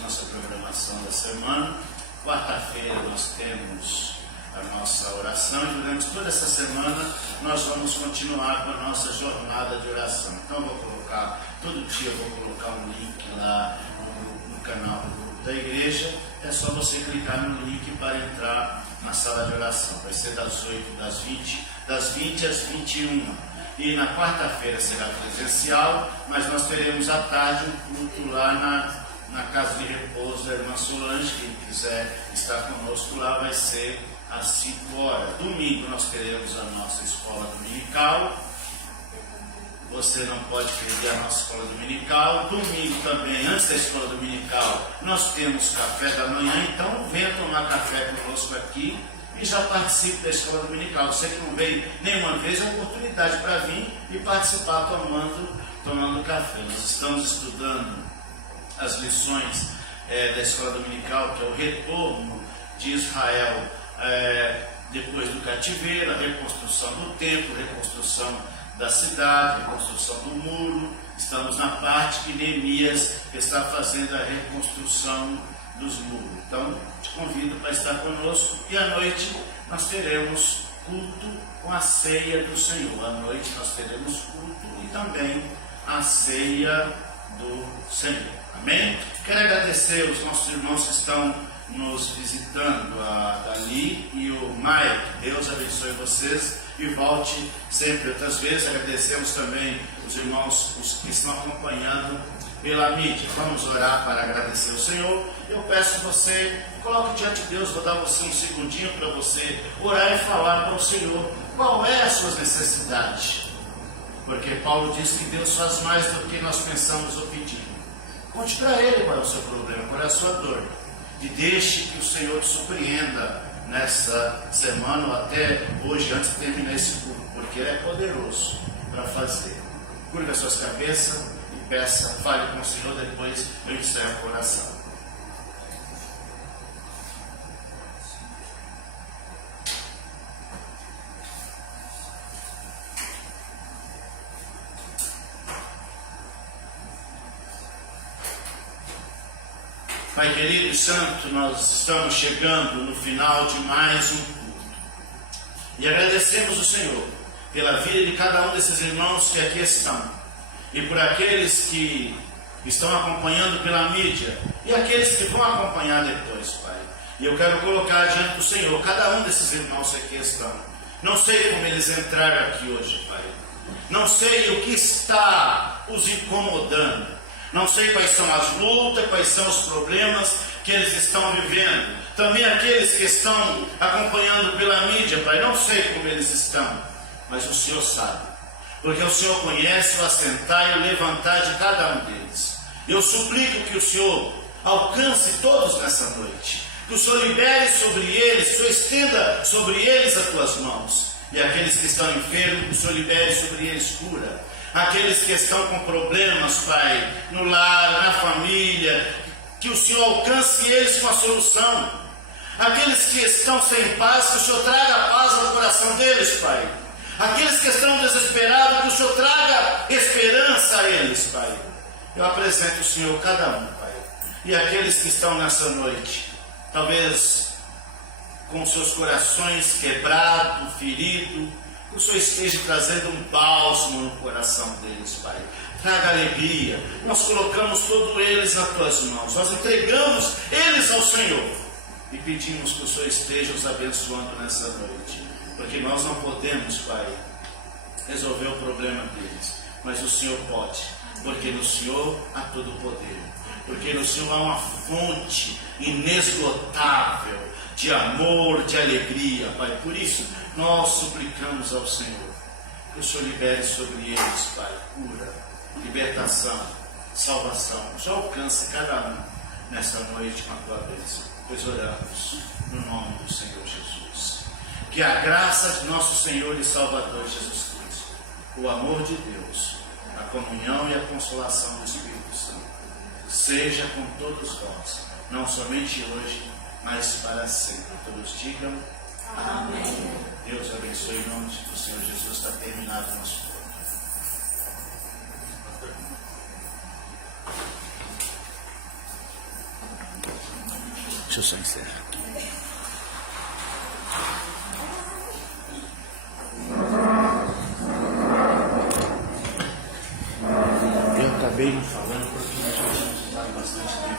Nossa programação da semana. Quarta-feira nós temos a nossa oração e durante toda essa semana nós vamos continuar com a nossa jornada de oração. Então eu vou colocar, todo dia eu vou colocar um link lá no canal do grupo da igreja. É só você clicar no link para entrar na sala de oração. Vai ser das 8 das 20 às 21. E na quarta-feira será presencial, mas nós teremos à tarde um culto lá na casa de repouso da irmã Solange. Quem quiser estar conosco lá vai ser às 5 horas. Domingo nós teremos a nossa escola dominical. Você não pode perder a nossa escola dominical. Domingo também, antes da escola dominical, nós temos café da manhã. Então venha tomar café conosco aqui e já participe da escola dominical. Você que não veio nenhuma vez, é uma oportunidade para vir e participar tomando café. Nós estamos estudando as lições da escola dominical, que é o retorno de Israel depois do cativeiro, a reconstrução do templo, reconstrução da cidade, reconstrução do muro. Estamos na parte que Neemias está fazendo a reconstrução dos muros. Então, te convido para estar conosco e à noite nós teremos culto com a ceia do Senhor. À noite nós teremos culto e também a ceia do Senhor. Amém? Quero agradecer os nossos irmãos que estão nos visitando, a Dali e o Maia. Que Deus abençoe vocês e volte sempre outras vezes. Agradecemos também os irmãos os que estão acompanhando pela mídia. Vamos orar para agradecer o Senhor. Eu peço que você coloque diante de Deus. Vou dar você um segundinho para você orar e falar para o Senhor qual é as suas necessidades. Porque Paulo diz que Deus faz mais do que nós pensamos ou pedimos. Conte para Ele qual é o seu problema, qual é a sua dor. E deixe que o Senhor te surpreenda nessa semana ou até hoje, antes de terminar esse culto, porque Ele é poderoso para fazer. Curva as suas cabeças e peça, fale com o Senhor, depois eu encerro a oração. Pai querido e santo, nós estamos chegando no final de mais um culto. E agradecemos o Senhor pela vida de cada um desses irmãos que aqui estão. E por aqueles que estão acompanhando pela mídia. E aqueles que vão acompanhar depois, Pai. E eu quero colocar diante do Senhor cada um desses irmãos que aqui estão. Não sei como eles entraram aqui hoje, Pai. Não sei o que está os incomodando. Não sei quais são as lutas, quais são os problemas que eles estão vivendo. Também aqueles que estão acompanhando pela mídia, Pai. Não sei como eles estão, mas o Senhor sabe. Porque o Senhor conhece o assentar e o levantar de cada um deles. Eu suplico que o Senhor alcance todos nessa noite. Que o Senhor libere sobre eles, que o Senhor estenda sobre eles as tuas mãos. E aqueles que estão enfermos, que o Senhor libere sobre eles cura. Aqueles que estão com problemas, Pai, no lar, na família, que o Senhor alcance eles com a solução. Aqueles que estão sem paz, que o Senhor traga a paz ao coração deles, Pai. Aqueles que estão desesperados, que o Senhor traga esperança a eles, Pai. Eu apresento o Senhor cada um, Pai. E aqueles que estão nessa noite, talvez com seus corações quebrados, feridos, que o Senhor esteja trazendo um bálsamo no coração deles, Pai. Traga alegria. Nós colocamos todos eles nas tuas mãos. Nós entregamos eles ao Senhor. E pedimos que o Senhor esteja os abençoando nessa noite. Porque nós não podemos, Pai, resolver o problema deles. Mas o Senhor pode. Porque no Senhor há todo o poder. Porque no Senhor há uma fonte inesgotável de amor, de alegria, Pai. Por isso, nós suplicamos ao Senhor que o Senhor libere sobre eles, Pai, cura, libertação, salvação. O Senhor alcance cada um nesta noite com a tua bênção. Pois oramos no nome do Senhor Jesus. Que a graça de nosso Senhor e Salvador Jesus Cristo, o amor de Deus, a comunhão e a consolação do Espírito Santo, seja com todos vós, não somente hoje, mas para sempre. Todos digam amém. Deus abençoe em nome do Senhor Jesus. Está terminado o nosso culto. Deixa eu só encerrar. Eu acabei não falando porque nós já tínhamos usado bastante tempo.